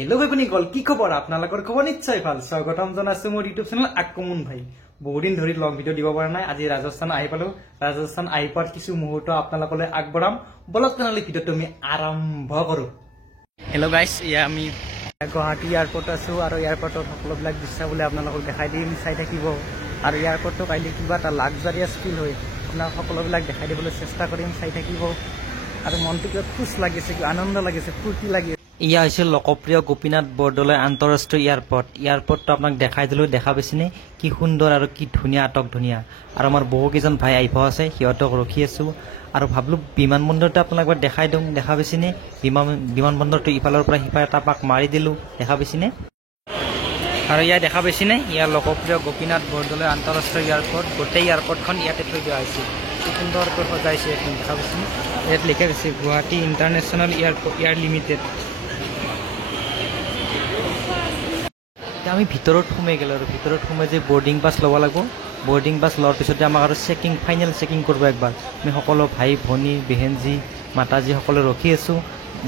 hello' ভাই বনি গল কি খবৰ আপোনালোকৰ খবৰ নিশ্চয় ভাল স্বাগতম জনাইছো মোৰ ইউটিউব চেনেল আক্ৰমণ ভাই বহুত দিন ধৰি লং ভিডিঅ' দিব পৰা নাই আজি ৰাজস্থান আহি পালো ৰাজস্থান আহি পোৱাৰ কিছু মুহূৰ্ত আপোনালোকলৈ আগবঢ়াম বলক তেনেহ'লে ভিডিঅ'টো আমি আৰম্ভ কৰো হেল্ল' গাইছ ইয়া আমি গুৱাহাটী এয়াৰপৰ্ট আছো আৰু এয়াৰপৰ্টত সকলোবিলাক দৃশ্য বুলি আপোনালোকক দেখাই দিম চাই থাকিব আৰু এয়াৰপৰ্টটো কাইলৈ কিবা এটা লাক্সাৰিয়াছ ফিল হয় আপোনাক সকলোবিলাক দেখাই দিবলৈ চেষ্টা কৰিম চাই থাকিব আৰু মনটো কিবা খুচ লাগিছে কিবা আনন্দ লাগিছে ফূৰ্তি লাগি ইয়া হৈছে লোকপ্ৰিয় গোপীনাথ বৰদলৈ আন্তঃৰাষ্ট্ৰীয় এয়াৰপৰ্টটো আপোনাক দেখাই দিলোঁ দেখা পাইছেনে কি সুন্দৰ আৰু কি ধুনীয়া আটক ধুনীয়া আৰু আমাৰ বহুকেইজন ভাই আহিব আছে সিহঁতক ৰখি আছোঁ আৰু ভাবিলোঁ বিমানবন্দৰটো আপোনাক এবাৰ দেখাই দিওঁ দেখা পাইছেনে বিমানবন্দৰটো ইফালৰ পৰা সিফালে এটা পাক মাৰি দিলোঁ দেখা পাইছেনে আৰু ইয়াত দেখা পাইছেনে ইয়াৰ লোকপ্ৰিয় গোপীনাথ বৰদলৈ আন্তঃৰাষ্ট্ৰীয় এয়াৰপৰ্ট গোটেই এয়াৰপৰ্টখন ইয়াতে থৈ দিয়া হৈছে কি সুন্দৰকৈ সজাইছে এখন দেখা পাইছেনে ইয়াত লিখা আছে গুৱাহাটী ইণ্টাৰনেশ্যনেল এয়াৰ লিমিটেড আমি ভিতৰত সোমাই গ'লোঁ আৰু ভিতৰত সোমাই যে বৰ্ডিং পাছ ল'ব লাগিব বৰ্ডিং পাছ লোৱাৰ পিছতে আমাক আৰু ফাইনেল চেকিং কৰিব একবাৰ আমি সকলো ভাই ভনী বেহেনজী মাতাজী সকলো ৰখি আছোঁ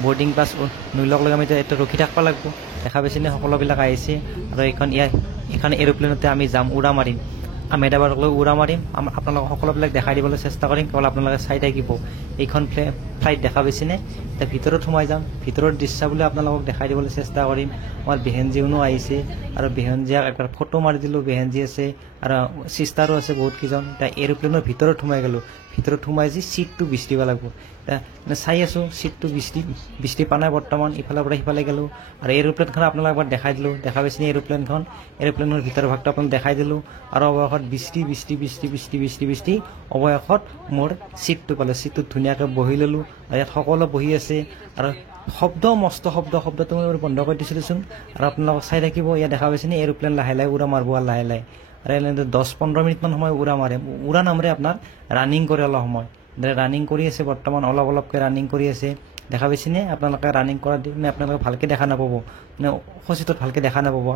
বৰ্ডিং পাছ নোলোৱাৰ লগে আমি এতিয়া ৰখি থাকিব লাগিব দেখা পাইছেনে সকলোবিলাক আহিছে আৰু এইখন এৰোপ্লেনতে আমি যাম উৰা মাৰিম আহমেদাবাদলৈ উৰা মাৰিম আপোনালোকক সকলোবিলাক দেখাই দিবলৈ চেষ্টা কৰিম কেৱল আপোনালোকে চাই থাকিব এইখন ফ্লাইট দেখা পাইছেনে এতিয়া ভিতৰত সোমাই যাম ভিতৰৰ দৃশ্য বুলি আপোনালোকক দেখাই দিবলৈ চেষ্টা কৰিম আমাৰ বেহেনজীওনো আহিছে আৰু বেহেনজীয়াক একবাৰ ফটো মাৰি দিলোঁ বেহেনজী আছে আৰু চিষ্টাৰো আছে বহুতকেইজন এতিয়া এৰোপ্লেনৰ ভিতৰত সোমাই গ'লোঁ ভিতৰত সোমাই যি চিটটো বিচৰিব লাগিব এতিয়া চাই আছোঁ চিটটো বিচৰি পোৱা নাই বৰ্তমান ইফালৰ পৰা সিফালে গ'লোঁ আৰু এৰোপ্লেনখন আপোনালোক একবাৰ দেখাই দিলোঁ দেখা পাইছেনে এৰোপ্লেনৰ ভিতৰৰ ভাগটো আপোনাক দেখাই দিলোঁ আৰু অৱশেষত বিচৰি অৱশেষত মোৰ চিটটো পালোঁ চিটটোত ধুনীয়াকৈ বহি ল'লোঁ আৰু ইয়াত সকলো বহি আছে আৰু মস্ত শব্দটো মই বন্ধ কৰি দিছিলোঁচোন আৰু আপোনালোকক চাই থাকিব ইয়াত দেখা পাইছেনে এৰোপ্লেন লাহে লাহে উৰা মাৰিব আৰু লাহে লাহে আৰু এনেকৈ 10-15 মিনিটমান সময় উৰা মাৰে উৰা নামাৰে আপোনাৰ ৰানিং কৰে অলপ সময় ৰানিং কৰি আছে বৰ্তমান অলপকৈ ৰানিং কৰি আছে দেখা পাইছেনে আপোনালোকে ৰানিং কৰা মানে আপোনালোকে ভালকৈ দেখা নাপাব মানে সচিতত ভালকৈ দেখা নাপাব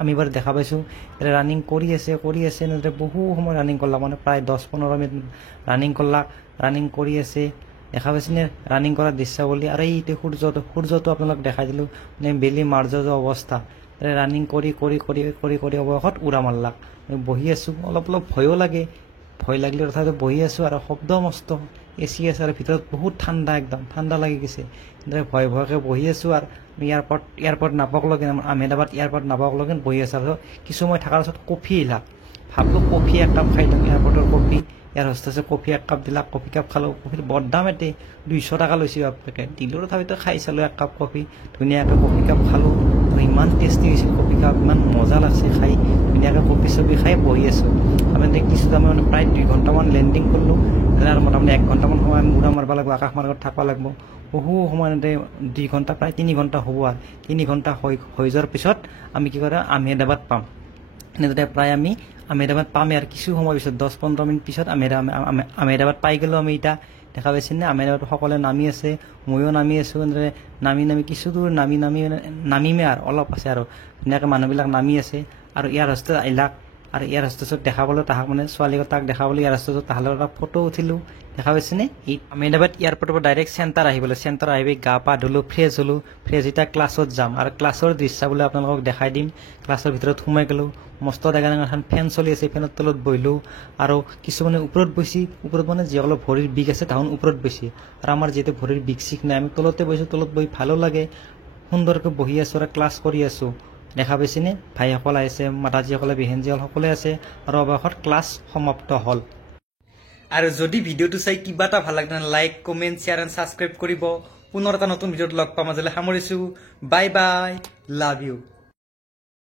আমি বাৰু দেখা পাইছোঁ ৰানিং কৰি আছে এনেদৰে বহু সময় ৰানিং কৰলাক মানে প্ৰায় 10-15 মিনিট ৰানিং কৰলাক ৰানিং কৰি আছে দেখা পাইছেনে ৰানিং কৰাৰ দৃশ্য বুলি আৰু এইটো সূৰ্যটো আপোনালোক দেখাই দিলোঁ মানে বেলি মাৰ্জ অৱস্থা ৰানিং কৰি অৱশেষত উৰা মাৰলাক বহি আছোঁ অলপ ভয় লাগিলে তথাপিতো বহি আছোঁ আৰু শব্দ মস্ত এচি আছে আৰু ভিতৰত বহুত একদম ঠাণ্ডা লাগি গৈছে ভয়কৈ বহি আছোঁ আৰু এয়াৰপৰ্ট নাপাকলৈকে আহমেদাবাদ এয়াৰপৰ্ট নাপাকলৈকে বহি আছোঁ আৰু কিছু সময় থকাৰ পাছত কফি আহিলাক ভাবিলোঁ কফি এক কাপ খাই দিওঁ এয়াৰপৰ্টৰ কফি ইয়াৰ হোষ্টেছে কফি এক কাপ দিলাক কফি কাপ খালোঁ কফিৰ বৰ দাম এতে 200 টকা লৈছে বাপেকে দিলোঁ তথাপিতো খাই চালোঁ এক কাপ কফি ধুনীয়াকৈ কফি কাপ খালোঁ ইমান টেষ্টি হৈছিল কফি কাপ ইমান মজা লাগছে খাই ধুনীয়াকৈ কফি চফি খাই বহি আছোঁ আমি দেখিছোঁ আমি মানে প্ৰায় 2 ঘণ্টামান লেণ্ডিং কৰিলোঁ আৰু মোটামুটি 1 ঘণ্টামান সময় আমি উৰা মাৰিব লাগিব আকাশ মাৰ্গত থাকিব লাগিব বহু সময় 2 ঘণ্টা প্ৰায় 3 ঘণ্টা হ'ব আৰু 3 ঘণ্টা হৈ যোৱাৰ পিছত আমি কি কৰোঁ আহমেদাবাদ পাম এনেদৰে প্ৰায় আমি আহমেদাবাদ পামেই আৰু কিছু সময় পিছত 10-15 মিনিট পিছত আহমেদাবাদ পাই গ'লোঁ আমি এতিয়া দেখা পাইছেনে আহমেদাবাদ সকলোৱে নামি আছে ময়ো নামি আছোঁ এনেদৰে নামি কিছু দূৰ নামিমে আৰু অলপ আছে আৰু ধুনীয়াকৈ মানুহবিলাক নামি আছে আৰু ইয়াৰ হোষ্টেজ আহিলাক আৰু ইয়াৰ হোষ্টেজত দেখা পালোঁ তাহাক মানে ছোৱালীকেইটাক দেখা পালোঁ ইয়াৰ হোষ্টেজত তাহালৰ এটা ফটো উঠিলোঁ দেখা পাইছেনে এই আহমেদাবাদ এয়াৰপৰ্টৰ পৰা ডাইৰেক্ট চেণ্টাৰ আহি পেলাই চেণ্টাৰ আহি গা পা ধুলোঁ ফ্ৰেছ হ'লোঁ এতিয়া ক্লাছত যাম আৰু ক্লাছৰ দৃশ্য বুলি আপোনালোকক দেখাই দিম ক্লাছৰ ভিতৰত সোমাই গ'লোঁ মস্ত ডাঙৰ এখন ফেন চলি আছে ফেনৰ তলত বহিলোঁ আৰু কিছুমানে ওপৰত বহিছে ওপৰত মানে যিসকলৰ ভৰিৰ বিষ আছে তাহোন ওপৰত বহিছে আৰু আমাৰ যিহেতু ভৰিৰ বিষ চিক নাই আমি তলতে বহিছোঁ তলত বহি ভালো লাগে সুন্দৰকৈ বহি আছোঁ আৰু ক্লাছ কৰি আছোঁ দেখা পাইছেনে ভাইসকল আহিছে মাতাজীসকলে বেহেনজীসকল সকলোৱে আছে আৰু অৱশেষত ক্লাছ সমাপ্ত হ'ল আৰু যদি ভিডিঅ'টো চাই কিবা এটা ভাল লাগে like comment share and subscribe কৰিব পুনৰ এটা নতুন ভিডিঅ'ত লগ পাম আজিলৈ সামৰিছোঁ বাই লাভ ইউ